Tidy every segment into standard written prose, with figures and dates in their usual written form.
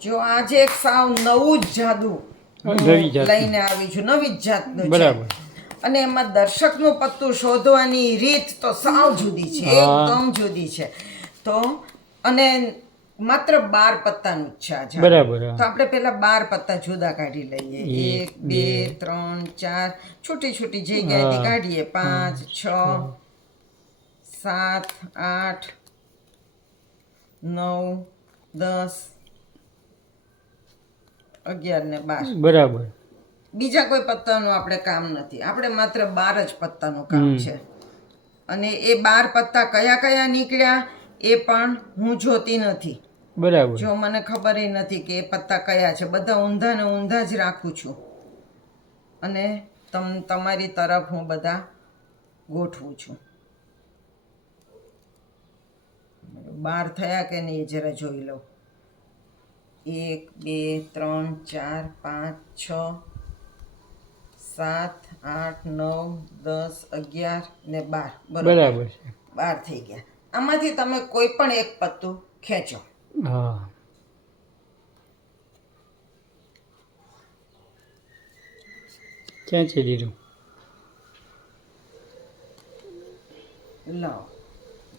જો આજે એક સાવ નવું જ જાદુ હું નવી જાતનું. લઈને આવી છું, નવી જ જાતનું છે. બરાબર. અને એમાં દર્શકનું પત્તું શોધવાની રીત તો સાવ જુદી છે, હા. એકદમ જુદી છે. તો અને માત્ર 12 પત્તાનું જ છે આ જાદુ. બરાબર, હા. તો આપણે પેલા 12 પત્તા જુદા કાઢી લઈએ. એક, 1 2 3 4 છૂટી છૂટી જગ્યાએથી હા. કાઢીએ. 5 6 7 8 9 10 11 ને 12. બરાબર. બીજા કોઈ પત્તાનું આપણે કામ નથી, આપણે માત્ર 12 જ પત્તાનું કામ છે. અને એ 12 પત્તા કયા કયા નીકળ્યા એ પણ હું જોતી નથી. બરાબર. જો મને ખબર નથી કે એ પત્તા કયા છે, બધા ઊંધા ને ઊંધા જ રાખું છું. અને તમારી તરફ હું બધા ગોઠવું છું. 12 થયા કે નહીં એ જરા જોઈ લઉં. 1 2 3 4 5 6 7 8 9 10 11 ને 12. બરાબર છે. 12 થઈ ગયા. આમાંથી તમે કોઈ પણ એક પત્તું ખેંચો. હા. ખેંચી દીધું. લાવો,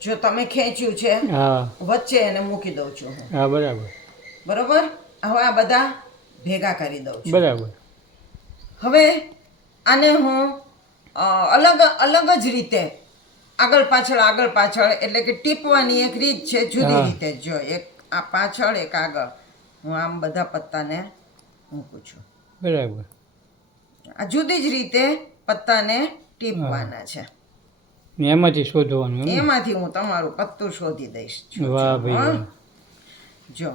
જો તમે ખેંચ્યું છે હા. વચ્ચે એને મૂકી દઉં છું હું. હા, બરાબર. બરોબર. હવે આ બધા ભેગા કરી દઉં છું. બરાબર. હવે આને હું અલગ અલગ જ રીતે આગળ પાછળ એટલે કે ટીપવાની એક રીત છે, જુદી હા. રીતે. જો એક આ પાછળ એક આગળ, હું આમ બધા પત્તાને મૂકું છું. બરાબર. આ જુદી જ રીતે પત્તાને ટીપવાના છે. ને એમાંથી શોધવાનું એમ ને? એમાંથી હું તમારું પત્તું શોધી દઈશ. વાહ ભાઈ હા? વાહ. જો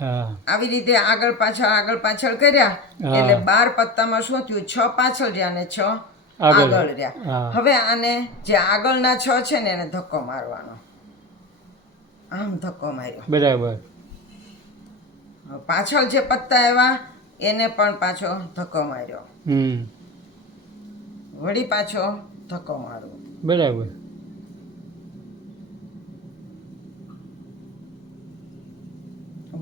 હા. આવી રીતે આગળ પાછળ કર્યા હા. એટલે 12 પત્તામાં શું થયું? 6 પાછળ રહ્યા ને 6 આગળ. આગળ રહ્યા. હા. હવે આને જે આગળના 6 છે ને એને ધક્કો મારવાનો. આમ ધક્કો માર્યો. બરાબર. હવે પાછળ જે પત્તા આવ્યા એને પણ પાછો ધક્કો માર્યો. વળી પાછો ધક્કો મારવો. બરાબર.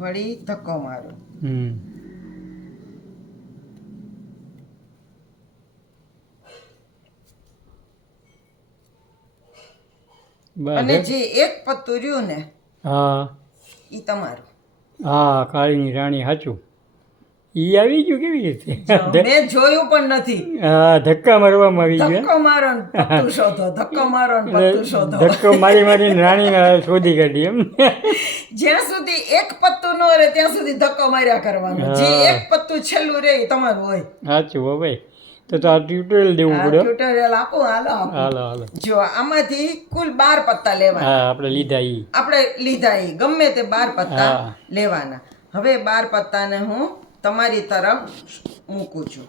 વળી ધક્કો મારો. અને બરાબર. જે એક પત્તું રહ્યું ને હા. એ તમારું. હા, કાળીની રાણી, સાચું. ઈ આવી ગયું કેવી રીતે? મેં જોયું પણ નથી. હા, ધક્કા મારવામાં આવી ગયા. ધક્કો મારો ને પત્તું શોધો, ધક્કો મારો ને પત્તું શોધો. ધક્કો મારીને રાણીને શોધી કાઢી એમ. જ્યાં સુધી એક પત્તું ન રહે ત્યાં સુધી ધક્કો માર્યા કરવાનો. જે એક પત્તું છેલ્લું રહે એ તમારું હોય. સાચું હો ભાઈ. તો આ ટ્યુટોરિયલ દેવું પડે. ટ્યુટોરિયલ આપો, હાલો આપો. હાલો. જો આમાંથી કુલ 12 પત્તા લેવાના. હા, આપણે લીધા ઈ. આપણે લીધા એ ગમે તે 12 પત્તા હા. લેવાના. હવે 12 પત્તાને હું તમારી તરફ મૂકું છું.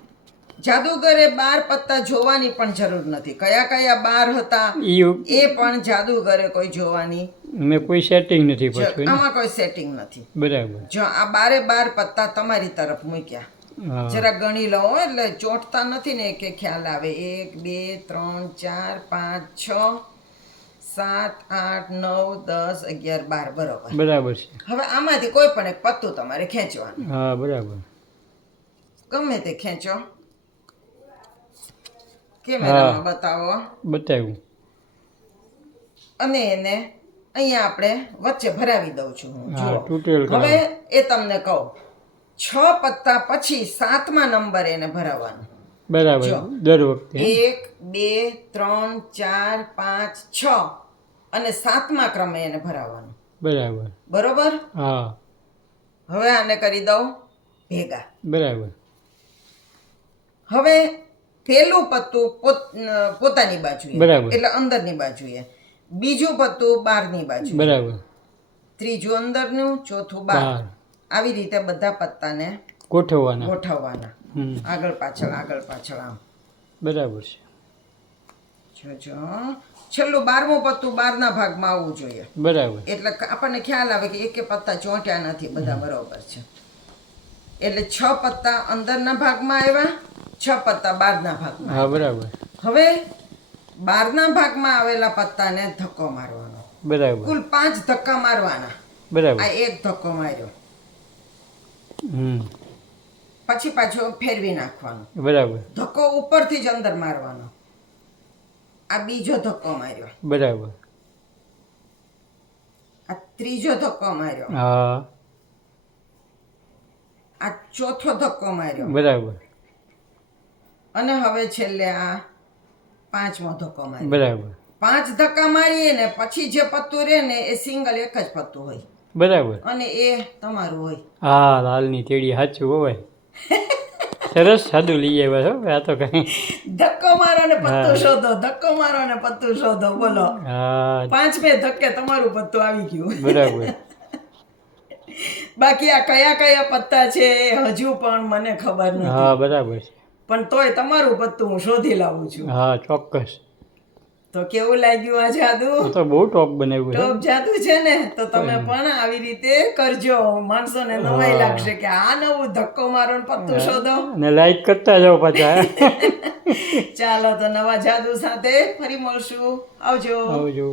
જાદુગરે 12 પત્તા જોવાની પણ જરૂર નથી. કયા કયા 12 હતા ઈ એ પણ જાદુગરે કોઈ જોવાની મેં કોઈ સેટિંગ નથી પછી. આમાં કોઈ સેટિંગ નથી. બરાબર. જો આ 12 પત્તા તમારી તરફ મૂક્યા. હા. જરા ગણી લો હો, એટલે ચોટતા નથી ને કે ખ્યાલ આવે. 1 2 3 4 5 6 7 8 9 10 11 12. બરોબર. બરાબર છે. હવે આમાંથી કોઈ પણ એક પત્તું તમારે ખેંચવાનું. હા, બરાબર. ગમે તે ખેંચો. કેમેરામાં બતાવો. બતાવ્યું. અને એને અહીંયા આપણે વચ્ચે ભરાવી દઉં છું હું. હા, જુઓ. ટ્યુટોરિયલ કરાવો. હવે એ તમને કહું, 6 પત્તા પછી 7મા નંબર એને ભરાવાનું. બરાબર. જો. દર વખતે. 1 2 3 4 5 6 અને 7મા ક્રમે એને ભરાવાનું. બરાબર. બરોબર. હા. હવે આને કરી દઉં ભેગા. બરાબર. હવે પેલું પત્તું પોતાની બાજુએ, બરાબર. એટલે અંદરની બાજુએ. બીજું પત્તું બહારની બાજુએ. બરાબર. ત્રીજું અંદરનું, ચોથું બહાર. બહાર. આવી રીતે બધા પત્તાને ગોઠવવાના. ગોઠવવાના. આગળ પાછળ આમ. બરાબર છે. જો છેલ્લું 12મું પત્તું બહારના ભાગમાં આવવું જોઈએ. બરાબર. એટલે આપણને ખ્યાલ આવે કે એકે પત્તા ચોંટ્યા નથી, બધા બરોબર છે. એટલે 6 પત્તા અંદરના ભાગમાં આવ્યા, 6 પત્તા બહારના ભાગમાં. હા, બરાબર. હવે બહારના ભાગમાં આવેલા પત્તાને ધક્કો મારવાનો. બરાબર. કુલ 5 ધક્કા મારવાના. બરાબર. આ એક ધક્કો માર્યો, પછી પાછો ફેરવી નાખવાનો. બરાબર ધક્કો ઉપરથી જ અંદર મારવાનો. આ બીજો ધક્કો માર્યો, બરાબર આ ત્રીજો ધક્કો માર્યો, હા આ ચોથો ધક્કો માર્યો, બરાબર અને હવે છેલ્લે આ પાંચમો ધક્કો માર્યો. બરાબર 5 ધક્કા મારીએ ને પછી જે પત્તું રહે ને એ સિંગલ એક જ પત્તું હોય બરાબર અને એ તમારું હોય. હા લાલની તેડી સાચું હોવાય સરસ સાદું લઈ આવ્યા છો આ તો કઈ ધક્કો મારો ને પત્તું શોધો, ધક્કો મારો ને પત્તું શોધો. બોલો, હા 5મે ધક્કે તમારું પત્તું આવી ગયું. બરાબર બાકી આ કયા કયા પત્તા છે એ હજુ પણ મને ખબર નથી, હા બરાબર છે પણ તોય તમારું પત્તું હું શોધી લાવું છું. હા ચોક્કસ તો કેવું લાગ્યું આ જાદુ? તો તો બહુ ટોપ બનાવ્યું છે ટોપ જાદુ છે ને? તો તમે પણ આવી રીતે કરજો. માણસોને નવાઈ લાગશે કે આ નવું ધક્કો મારો ને પત્તું શોધો. અને લાઈક કરતા જાઓ પાછા ચાલો તો નવા જાદુ સાથે ફરી મળશું. આવજો. આવજો.